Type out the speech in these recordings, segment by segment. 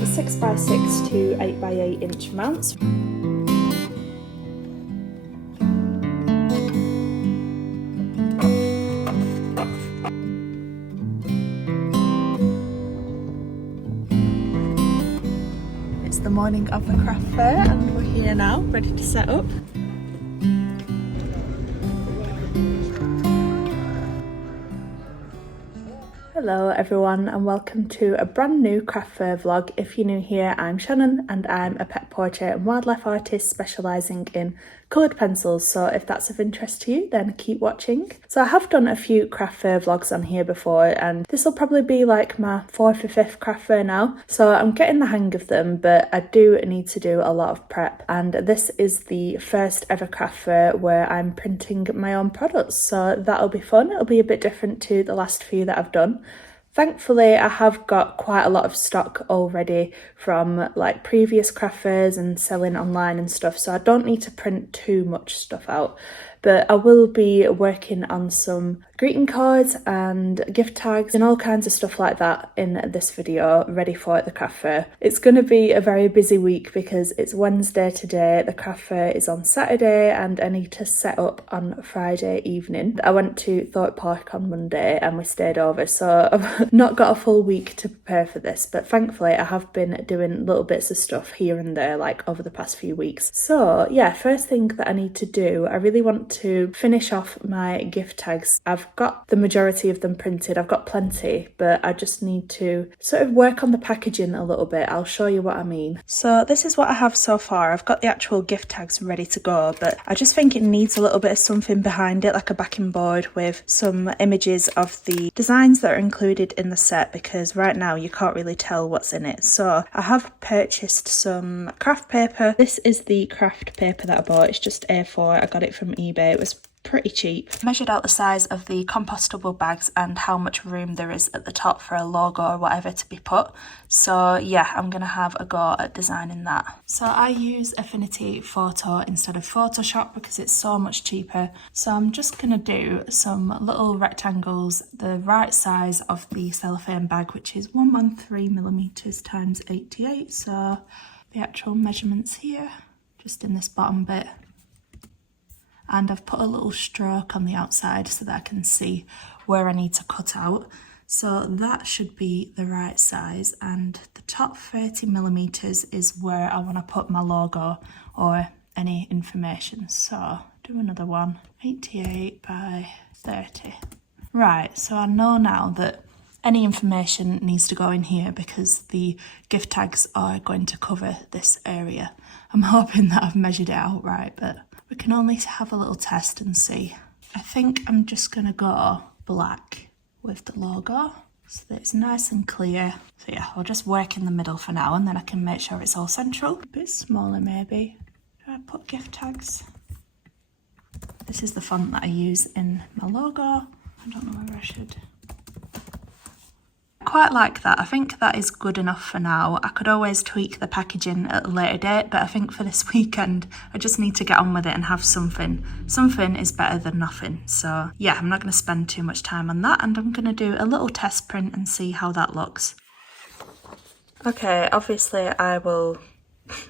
6x6 to 8x8 inch mounts. It's the morning of the craft fair and we're here now, ready to set up. Hello everyone and welcome to a brand new craft fair vlog. If you're new here, I'm Shannon and I'm a pet portrait and wildlife artist specialising in coloured pencils, so if that's of interest to you then keep watching. So I have done a few craft fair vlogs on here before and this will probably be like my 4th or 5th craft fair now, so I'm getting the hang of them, but I do need to do a lot of prep, and this is the first ever craft fair where I'm printing my own products, so that'll be fun. It'll be a bit different to the last few that I've done. Thankfully, I have got quite a lot of stock already from like previous craft fairs and selling online and stuff, so I don't need to print too much stuff out. But I will be working on some greeting cards and gift tags and all kinds of stuff like that in this video, ready for the craft fair. It's going to be a very busy week because it's Wednesday today, the craft fair is on Saturday, and I need to set up on Friday evening. I went to Thorpe Park on Monday and we stayed over, so I've not got a full week to prepare for this, but thankfully I have been doing little bits of stuff here and there like over the past few weeks. So yeah, first thing that I need to do, I really want to finish off my gift tags. I've got the majority of them printed, I've got plenty, but I just need to sort of work on the packaging a little bit. I'll show you what I mean. So this is what I have so far. I've got the actual gift tags ready to go, but I just think it needs a little bit of something behind it, like a backing board with some images of the designs that are included in the set, because right now you can't really tell what's in it. So I have purchased some craft paper. This is the craft paper that I bought. It's just A4. I got it from eBay. It was pretty cheap. Measured out the size of the compostable bags and how much room there is at the top for a logo or whatever to be put. So yeah, I'm gonna have a go at designing that. So I use Affinity Photo instead of Photoshop because it's so much cheaper. So I'm just gonna do some little rectangles the right size of the cellophane bag, which is 113mm times 88. So the actual measurements here, just in this bottom bit. And I've put a little stroke on the outside so that I can see where I need to cut out. So that should be the right size, and the top 30mm is where I want to put my logo or any information. So do another one, 88 by 30. Right, so I know now that any information needs to go in here because the gift tags are going to cover this area. I'm hoping that I've measured it out right, but we can only have a little test and see. I think I'm just gonna go black with the logo so that it's nice and clear. So yeah, I'll just work in the middle for now and then I can make sure it's all central. A bit smaller maybe. Do I put gift tags? This is the font that I use in my logo. I don't know whether I should. Quite like that. I think that is good enough for now. I could always tweak the packaging at a later date, but I think for this weekend I just need to get on with it and have something. Something is better than nothing. So yeah, I'm not going to spend too much time on that, and I'm going to do a little test print and see how that looks. Okay, obviously I will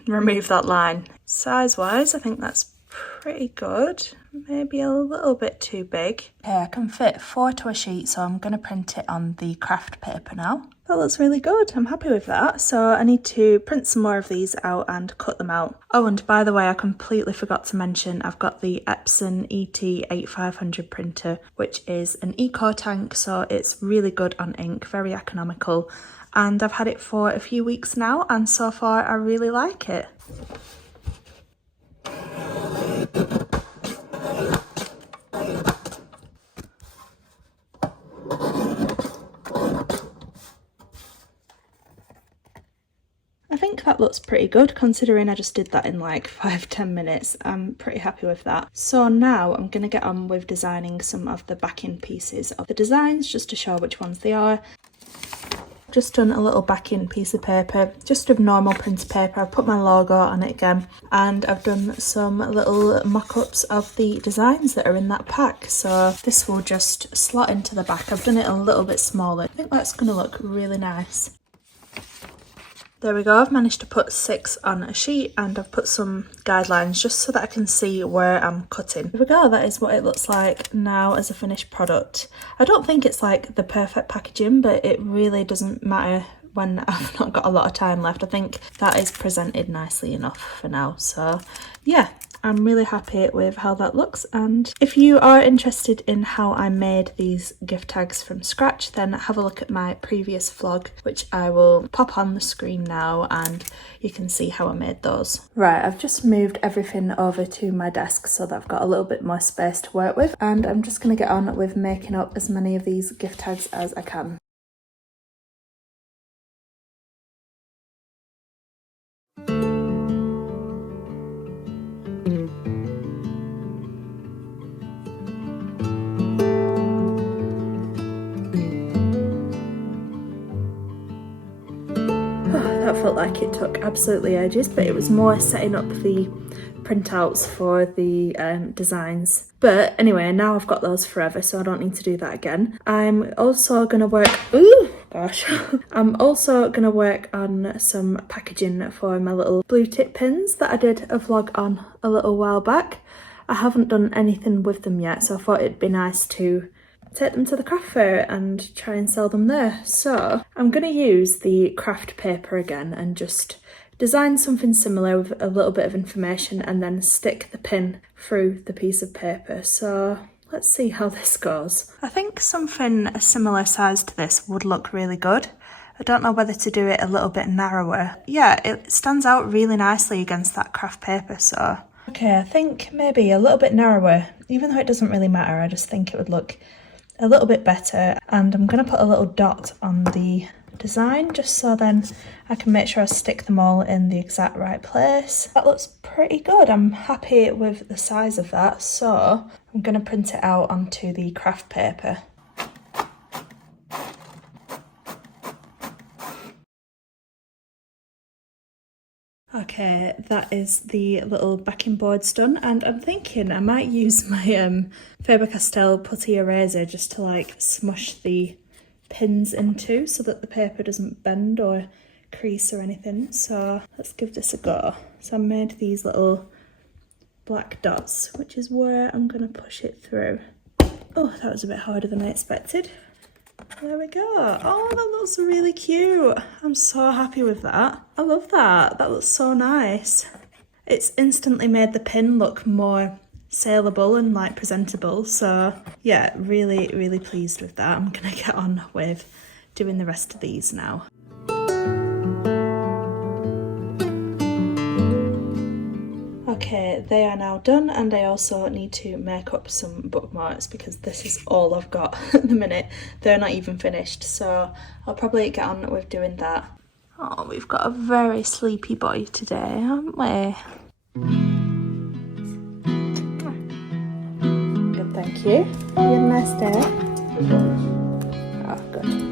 remove that line. Size wise, I think that's pretty good. Maybe a little bit too big. Okay, I can fit 4 to a sheet, so I'm going to print it on the craft paper now. That looks really good. I'm happy with that. So I need to print some more of these out and cut them out. Oh, and by the way, I completely forgot to mention I've got the Epson ET-8500 printer, which is an eco tank, so it's really good on ink, very economical. And I've had it for a few weeks now, and so far I really like it. I think that looks pretty good considering I just did that in like 5-10 minutes. I'm pretty happy with that. So now I'm going to get on with designing some of the backing pieces of the designs just to show which ones they are. Just done a little backing piece of paper, just of normal printer paper. I've put my logo on it again, and I've done some little mock-ups of the designs that are in that pack. So this will just slot into the back. I've done it a little bit smaller. I think that's going to look really nice. There we go, I've managed to put 6 on a sheet, and I've put some guidelines just so that I can see where I'm cutting. There we go, that is what it looks like now as a finished product. I don't think it's like the perfect packaging, but it really doesn't matter when I've not got a lot of time left. I think that is presented nicely enough for now. So yeah, I'm really happy with how that looks, and if you are interested in how I made these gift tags from scratch, then have a look at my previous vlog, which I will pop on the screen now, and you can see how I made those. Right, I've just moved everything over to my desk so that I've got a little bit more space to work with, and I'm just going to get on with making up as many of these gift tags as I can. That felt like it took absolutely ages, but it was more setting up the printouts for the designs. But anyway, now I've got those forever, so I don't need to do that again. I'm also going to work... Ooh, gosh. I'm also going to work on some packaging for my little blue tip pins that I did a vlog on a little while back. I haven't done anything with them yet, so I thought it'd be nice to take them to the craft fair and try and sell them there. So I'm going to use the craft paper again and just design something similar with a little bit of information, and then stick the pin through the piece of paper. So let's see how this goes. I think something a similar size to this would look really good. I don't know whether to do it a little bit narrower. Yeah, it stands out really nicely against that craft paper, so okay, I think maybe a little bit narrower, even though it doesn't really matter. I just think it would look a little bit better, and I'm going to put a little dot on the design just so then I can make sure I stick them all in the exact right place. That looks pretty good. I'm happy with the size of that, so I'm going to print it out onto the craft paper. Okay, that is the little backing boards done, and I'm thinking I might use my Faber-Castell putty eraser just to like smush the pins into so that the paper doesn't bend or crease or anything. So let's give this a go. So I made these little black dots, which is where I'm going to push it through. Oh, that was a bit harder than I expected. There we go. Oh, that looks really cute. I'm so happy with that. I love that. That looks so nice. It's instantly made the pin look more saleable and like presentable. So yeah, really, really pleased with that. I'm gonna get on with doing the rest of these now. Okay, they are now done, and I also need to make up some bookmarks because this is all I've got at the minute. They're not even finished, so I'll probably get on with doing that. Oh, we've got a very sleepy boy today, haven't we? Good, thank you. You had a nice day? Oh, good.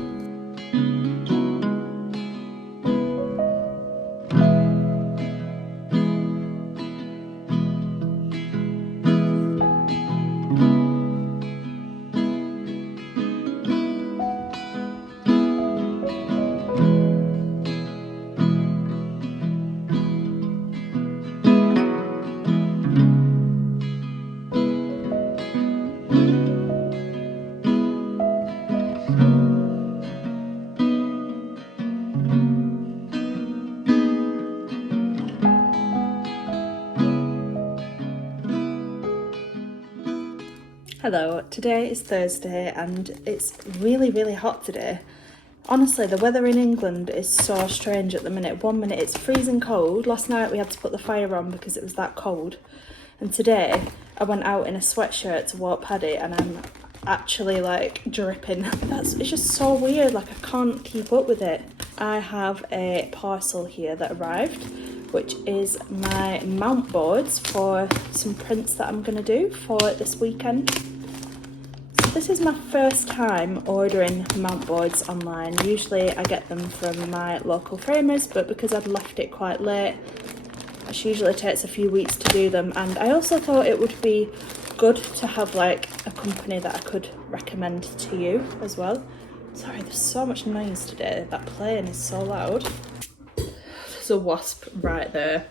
Hello, today is Thursday and it's really, really hot today. Honestly, the weather in England is so strange at the minute. 1 minute it's freezing cold. Last night we had to put the fire on because it was that cold. And today I went out in a sweatshirt to walk Paddy and I'm actually like dripping. It's just so weird, like I can't keep up with it. I have a parcel here that arrived, which is my mount boards for some prints that I'm going to do for this weekend. This is my first time ordering mount boards online. Usually I get them from my local framers, but because I'd left it quite late, it usually takes a few weeks to do them. And I also thought it would be good to have like a company that I could recommend to you as well. Sorry, there's so much noise today. That plane is so loud. There's a wasp right there.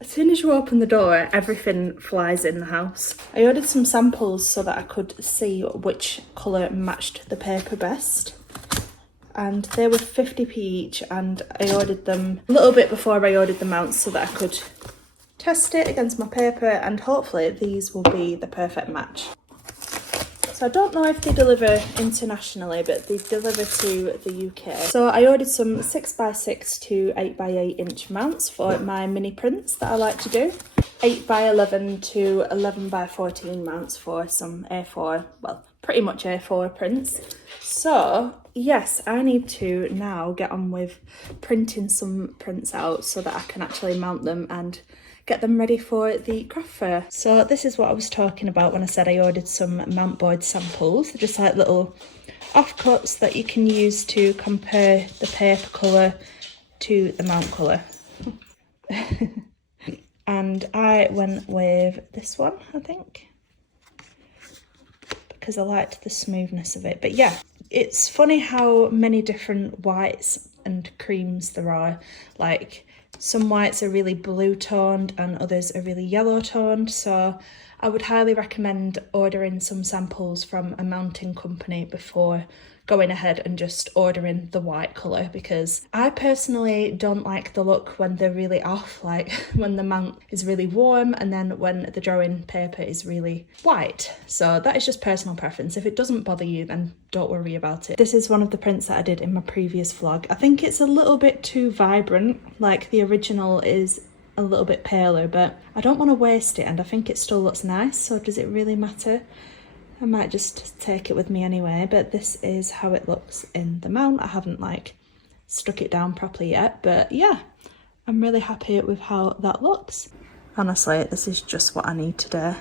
As soon as you open the door, everything flies in the house. I ordered some samples so that I could see which colour matched the paper best. And they were 50p each, and I ordered them a little bit before I ordered the mounts so that I could test it against my paper, and hopefully these will be the perfect match. So I don't know if they deliver internationally, but they deliver to the UK. So I ordered some 6x6 to 8x8 inch mounts for my mini prints that I like to do. 8x11 to 11x14 mounts for some A4, well, pretty much A4 prints. So yes, I need to now get on with printing some prints out so that I can actually mount them and get them ready for the craft fair. So this is what I was talking about when I said I ordered some mount board samples. They're just like little offcuts that you can use to compare the paper colour to the mount colour. And I went with this one, I think, because I liked the smoothness of it. But yeah, it's funny how many different whites and creams there are. Like, some whites are really blue toned and others are really yellow toned. So I would highly recommend ordering some samples from a mounting company before going ahead and just ordering the white colour, because I personally don't like the look when they're really off, like when the mount is really warm and then when the drawing paper is really white. So that is just personal preference. If it doesn't bother you, then don't worry about it. This is one of the prints that I did in my previous vlog. I think it's a little bit too vibrant, like the original is a little bit paler, but I don't want to waste it and I think it still looks nice, so does it really matter? I might just take it with me anyway, but this is how it looks in the mount. I haven't like stuck it down properly yet, but yeah, I'm really happy with how that looks. Honestly, this is just what I need today.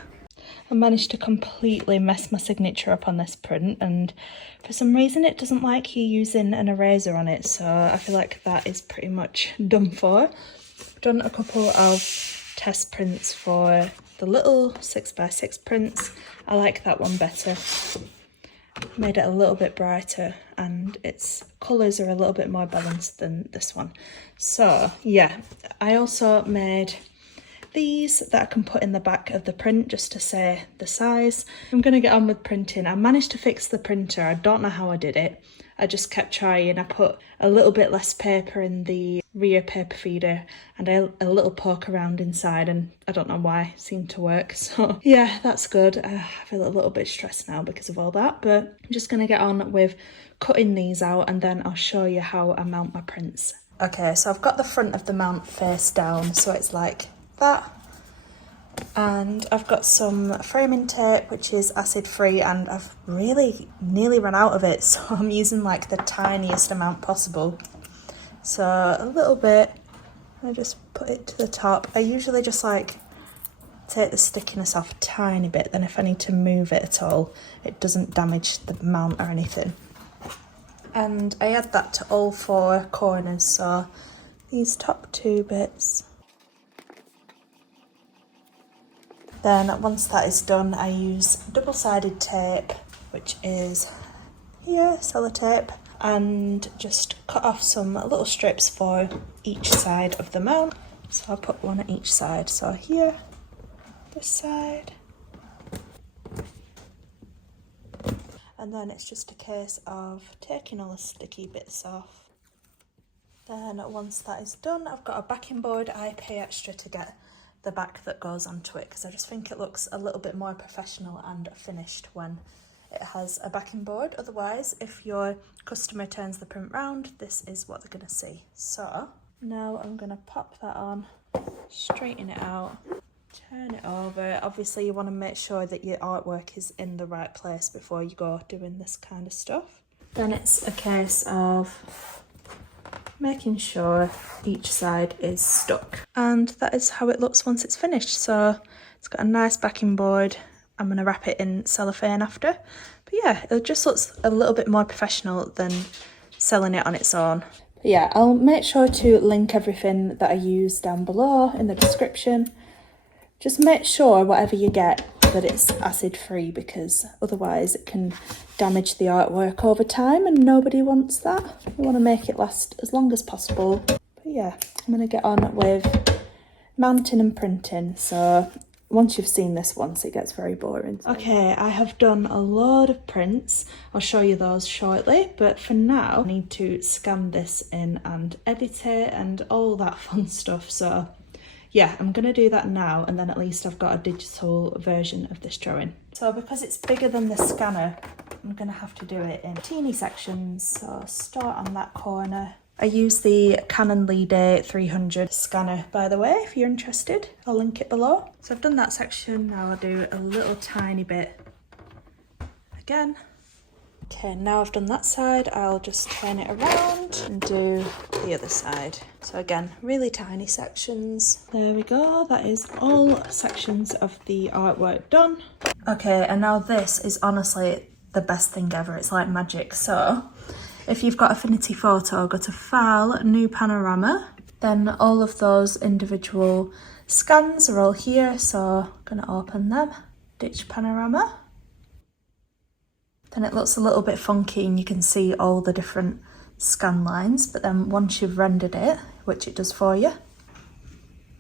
I managed to completely mess my signature up on this print, and for some reason it doesn't like you using an eraser on it, so I feel like that is pretty much done for. I've done a couple of test prints for the little 6x6 prints. I like that one better. Made it a little bit brighter and its colours are a little bit more balanced than this one. So yeah, I also made these that I can put in the back of the print just to say the size. I'm going to get on with printing. I managed to fix the printer. I don't know how I did it. I just kept trying. I put a little bit less paper in the rear paper feeder and a little poke around inside, and I don't know why, it seemed to work. So yeah, that's good. I feel a little bit stressed now because of all that, but I'm just going to get on with cutting these out and then I'll show you how I mount my prints. Okay, so I've got the front of the mount face down, so it's like that. And I've got some framing tape which is acid free, and I've really nearly run out of it, so I'm using like the tiniest amount possible. So a little bit, I just put it to the top. I usually just like take the stickiness off a tiny bit, then if I need to move it at all, it doesn't damage the mount or anything. And I add that to all four corners, so these top two bits. Then once that is done, I use double-sided tape, which is here, sellotape, and just cut off some little strips for each side of the mount. So I'll put one at each side. So here, this side. And then it's just a case of taking all the sticky bits off. Then once that is done, I've got a backing board. I pay extra to get the back that goes onto it because I just think it looks a little bit more professional and finished when it has a backing board. Otherwise, if your customer turns the print round, this is what they're going to see. So now I'm going to pop that on, straighten it out, turn it over. Obviously you want to make sure that your artwork is in the right place before you go doing this kind of stuff. Then it's a case of making sure each side is stuck, and that is how it looks once it's finished. So It's got a nice backing board. I'm going to wrap it in cellophane after. But yeah, it just looks a little bit more professional than selling it on its own. But yeah, I'll make sure to link everything that I use down below in the description. Just make sure whatever you get that it's acid free, because otherwise it can damage the artwork over time and nobody wants that. You want to make it last as long as possible. But yeah, I'm going to get on with mounting and printing. So once you've seen this once, it gets very boring. Okay, I have done a load of prints. I'll show you those shortly, but for now I need to scan this in and edit it and all that fun stuff. So yeah, I'm going to do that now, and then at least I've got a digital version of this drawing. So because it's bigger than the scanner, I'm going to have to do it in teeny sections. So start on that corner. I use the Canon Leader 300 scanner, by the way, if you're interested. I'll link it below. So I've done that section, now I'll do a little tiny bit again. Okay, now I've done that side, I'll just turn it around and do the other side. So again, really tiny sections. There we go, that is all sections of the artwork done. Okay, and now this is honestly the best thing ever, it's like magic. So if you've got Affinity Photo, go to File, New Panorama. Then all of those individual scans are all here, so I'm gonna open them. Ditch Panorama. Then it looks a little bit funky and you can see all the different scan lines, but then once you've rendered it, which it does for you,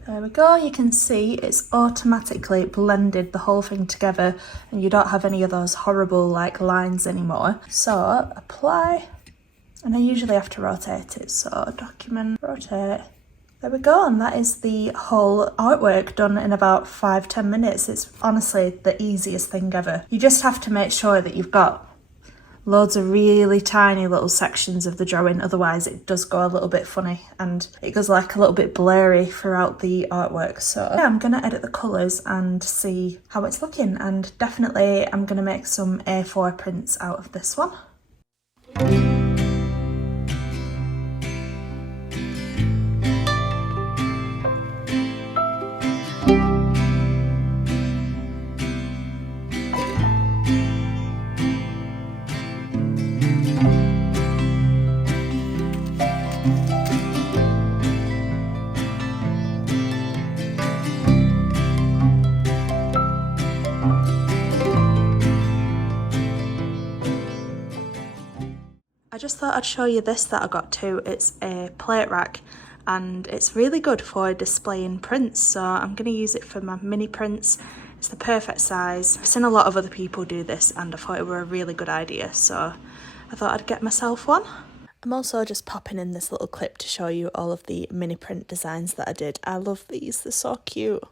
there we go, you can see it's automatically blended the whole thing together and you don't have any of those horrible like lines anymore. So apply, and I usually have to rotate it, so document, rotate. There we go, and that is the whole artwork done in about 5-10 minutes. It's honestly the easiest thing ever. You just have to make sure that you've got loads of really tiny little sections of the drawing, otherwise it does go a little bit funny and it goes like a little bit blurry throughout the artwork. So yeah, I'm gonna edit the colours and see how it's looking, and definitely I'm gonna make some A4 prints out of this one. I just thought I'd show you this that I got too. It's a plate rack and it's really good for displaying prints, so I'm going to use it for my mini prints. It's the perfect size. I've seen a lot of other people do this and I thought it were a really good idea, so I thought I'd get myself one. I'm also just popping in this little clip to show you all of the mini print designs that I did. I love these, they're so cute.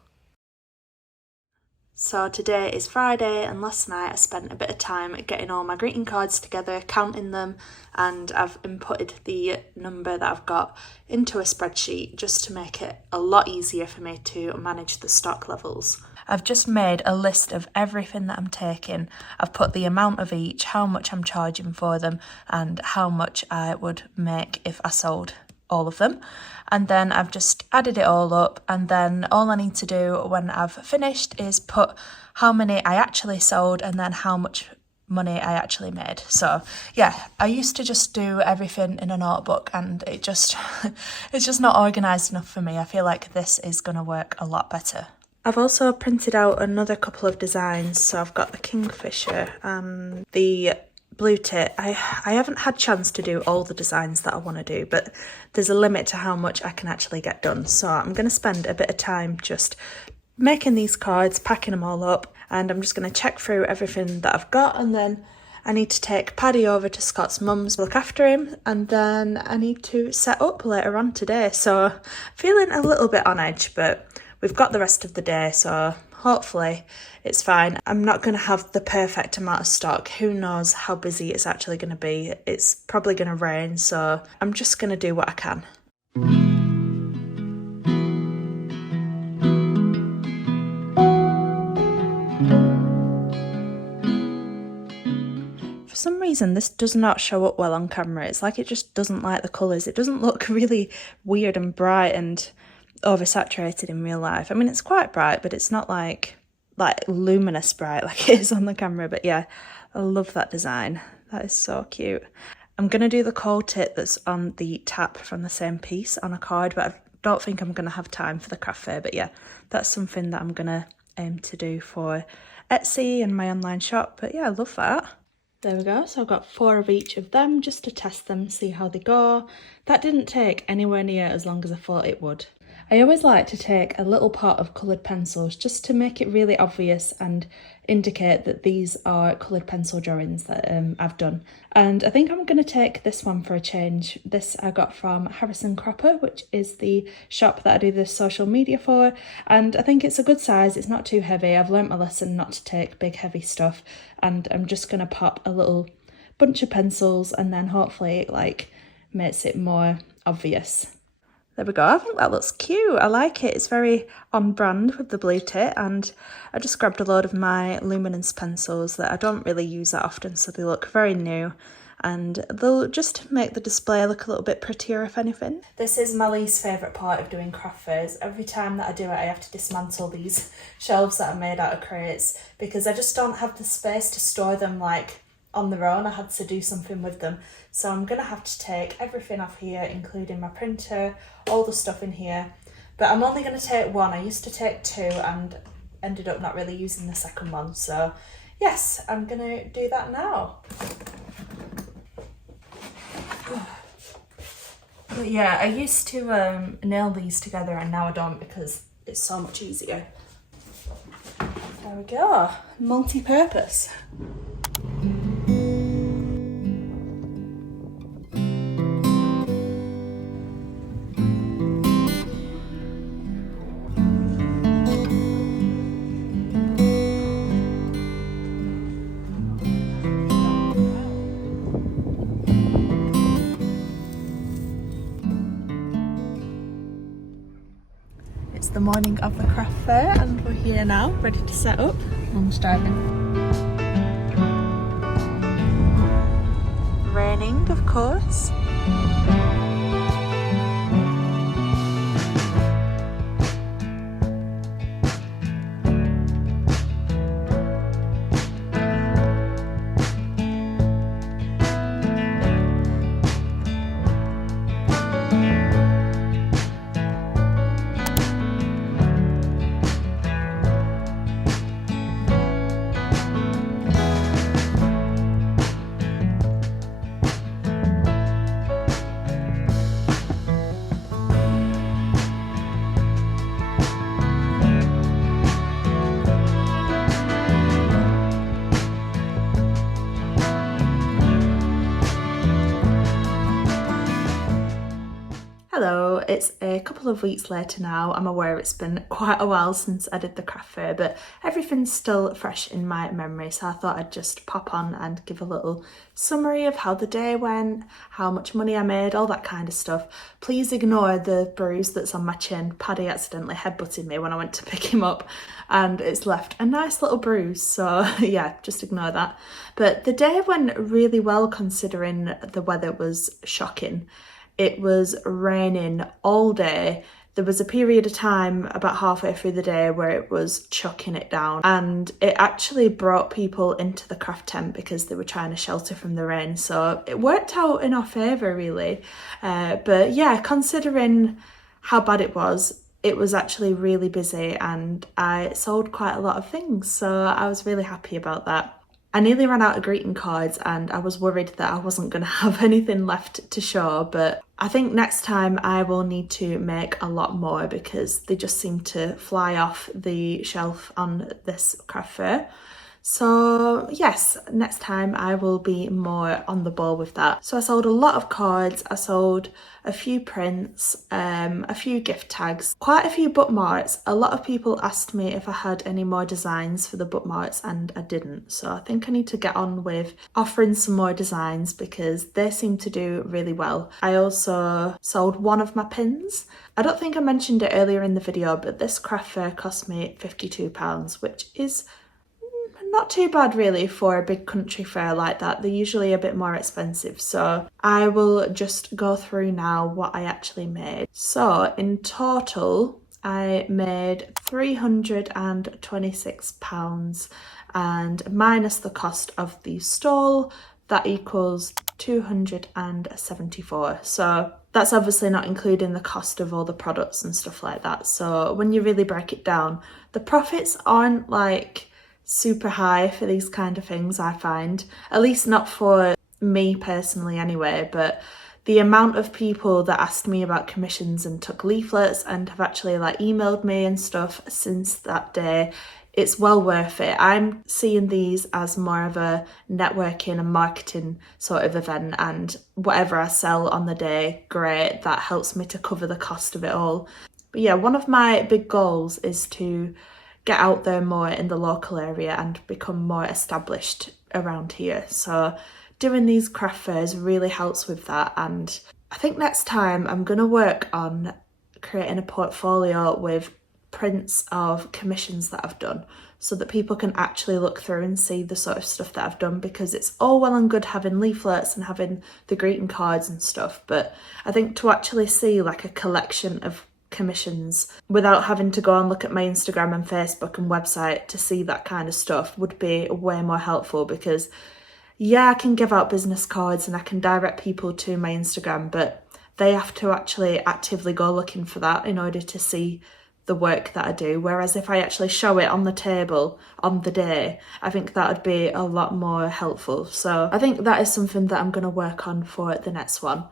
So today is Friday, and last night I spent a bit of time getting all my greeting cards together, counting them, and I've inputted the number that I've got into a spreadsheet just to make it a lot easier for me to manage the stock levels. I've just made a list of everything that I'm taking. I've put the amount of each, how much I'm charging for them, and how much I would make if I sold all of them. And then I've just added it all up, and then all I need to do when I've finished is put how many I actually sold and then how much money I actually made. So yeah, I used to just do everything in a notebook and it just it's just not organised enough for me. I feel like this is going to work a lot better. I've also printed out another couple of designs. So I've got the Kingfisher and the blue tit. I haven't had chance to do all the designs that I want to do, but there's a limit to how much I can actually get done. So I'm going to spend a bit of time just making these cards, packing them all up, and I'm just going to check through everything that I've got, and then I need to take Paddy over to Scott's mum's, look after him, and then I need to set up later on today. So feeling a little bit on edge, but we've got the rest of the day, so hopefully it's fine. I'm not going to have the perfect amount of stock. Who knows how busy it's actually going to be. It's probably going to rain, so I'm just going to do what I can. For some reason, this does not show up well on camera. It's like it just doesn't like the colours. It doesn't look really weird and bright and oversaturated in real life. I mean, it's quite bright, but it's not like like luminous bright like it is on the camera, but yeah, I love that design. That is so cute. I'm going to do the cold tip that's on the tap from the same piece on a card, but I don't think I'm going to have time for the craft fair. But yeah, that's something that I'm going to aim to do for Etsy and my online shop. But yeah, I love that. There we go, so I've got 4 of each of them just to test them, see how they go. That didn't take anywhere near as long as I thought it would. I always like to take a little pot of coloured pencils just to make it really obvious and indicate that these are coloured pencil drawings that I've done. And I think I'm going to take this one for a change. This I got from Harrison Cropper, which is the shop that I do the social media for. And I think it's a good size, it's not too heavy. I've learnt my lesson not to take big heavy stuff. And I'm just going to pop a little bunch of pencils and then hopefully it like makes it more obvious. There we go, I think that looks cute. I like it. It's very on brand with the blue tip, and I just grabbed a load of my luminance pencils that I don't really use that often, so they look very new and they'll just make the display look a little bit prettier if anything. This is my least favourite part of doing craft fairs. Every time that I do it I have to dismantle these shelves that are made out of crates because I just don't have the space to store them like on their own. I had to do something with them, so I'm gonna have to take everything off here, including my printer, all the stuff in here, but I'm only gonna take one. I used to take 2 and ended up not really using the second one, so yes, I'm gonna do that now. But yeah, I used to nail these together and now I don't because it's so much easier. There we go, multi-purpose. It's the morning of the craft fair and we're here now, ready to set up. Mum's driving. Raining, of course. Hello, it's a couple of weeks later now. I'm aware it's been quite a while since I did the craft fair, but everything's still fresh in my memory, so I thought I'd just pop on and give a little summary of how the day went, how much money I made, all that kind of stuff. Please ignore the bruise that's on my chin. Paddy accidentally headbutted me when I went to pick him up and it's left a nice little bruise, so yeah, just ignore that. But the day went really well considering the weather was shocking. It was raining all day. There was a period of time about halfway through the day where it was chucking it down, and it actually brought people into the craft tent because they were trying to shelter from the rain. So it worked out in our favour really. But yeah, considering how bad it was actually really busy and I sold quite a lot of things. So I was really happy about that. I nearly ran out of greeting cards and I was worried that I wasn't going to have anything left to show, but I think next time I will need to make a lot more because they just seem to fly off the shelf on this craft fair. So yes, next time I will be more on the ball with that. So I sold a lot of cards, I sold a few prints, a few gift tags, quite a few bookmarks. A lot of people asked me if I had any more designs for the bookmarks and I didn't. So I think I need to get on with offering some more designs because they seem to do really well. I also sold one of my pins. I don't think I mentioned it earlier in the video, but this craft fair cost me £52, which is not too bad really for a big country fair like that. They're usually a bit more expensive, so I will just go through now what I actually made. So in total I made £326, and minus the cost of the stall, that equals 274. So that's obviously not including the cost of all the products and stuff like that. So when you really break it down, the profits aren't like super high for these kind of things, I find. At least not for me personally anyway, but the amount of people that asked me about commissions and took leaflets and have actually like emailed me and stuff since that day, it's well worth it. I'm seeing these as more of a networking and marketing sort of event, and whatever I sell on the day, great, that helps me to cover the cost of it all. But yeah, one of my big goals is to get out there more in the local area and become more established around here. So doing these craft fairs really helps with that, and I think next time I'm going to work on creating a portfolio with prints of commissions that I've done so that people can actually look through and see the sort of stuff that I've done, because it's all well and good having leaflets and having the greeting cards and stuff, but I think to actually see like a collection of commissions without having to go and look at my Instagram and Facebook and website to see that kind of stuff would be way more helpful. Because yeah, I can give out business cards and I can direct people to my Instagram, but they have to actually actively go looking for that in order to see the work that I do. Whereas if I actually show it on the table on the day, I think that would be a lot more helpful. So I think that is something that I'm going to work on for the next one.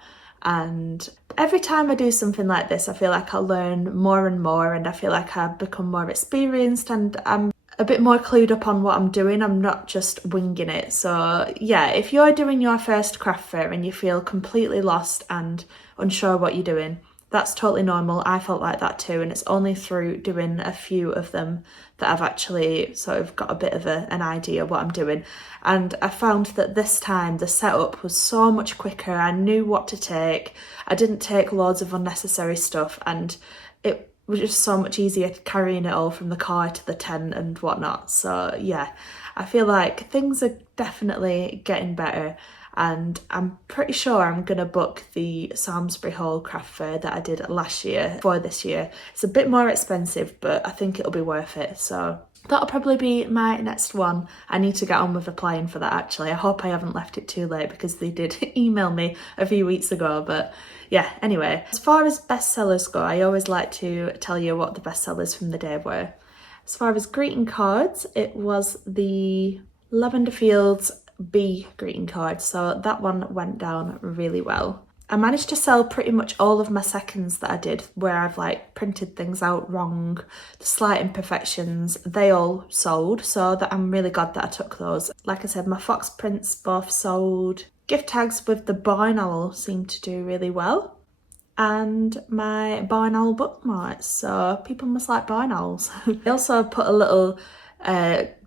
And every time I do something like this, I feel like I learn more and more, and I feel like I become more experienced and I'm a bit more clued up on what I'm doing. I'm not just winging it. So yeah, if you're doing your first craft fair and you feel completely lost and unsure what you're doing, that's totally normal. I felt like that too, and it's only through doing a few of them that I've actually sort of got a bit of an idea what I'm doing. And I found that this time the setup was so much quicker. I knew what to take. I didn't take loads of unnecessary stuff, and it was just so much easier carrying it all from the car to the tent and whatnot. So yeah, I feel like things are definitely getting better, and I'm pretty sure I'm gonna book the Samlesbury Hall craft fair that I did last year for this year. It's a bit more expensive, but I think it'll be worth it. So that'll probably be my next one. I need to get on with applying for that actually. I hope I haven't left it too late, because they did email me a few weeks ago. But yeah, anyway, as far as bestsellers go, I always like to tell you what the bestsellers from the day were. As far as greeting cards, it was the Lavender Fields B greeting card, so that one went down really well. I managed to sell pretty much all of my seconds that I did where I've like printed things out wrong, the slight imperfections, they all sold, so that I'm really glad that I took those. Like I said, my fox prints both sold. Gift tags with the barn owl seemed to do really well, and my barn owl bookmarks, so people must like barn owls. I also put a little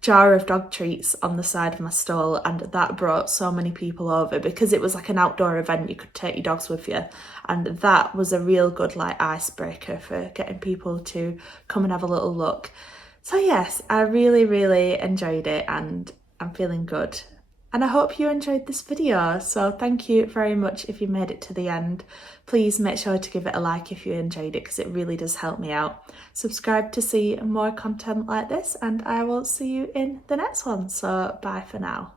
jar of dog treats on the side of my stall, and that brought so many people over because it was like an outdoor event. You could take your dogs with you, and that was a real good like icebreaker for getting people to come and have a little look. So yes, I really enjoyed it, and I'm feeling good. And I hope you enjoyed this video, so thank you very much if you made it to the end. Please make sure to give it a like if you enjoyed it, because it really does help me out. Subscribe to see more content like this, and I will see you in the next one. So bye for now.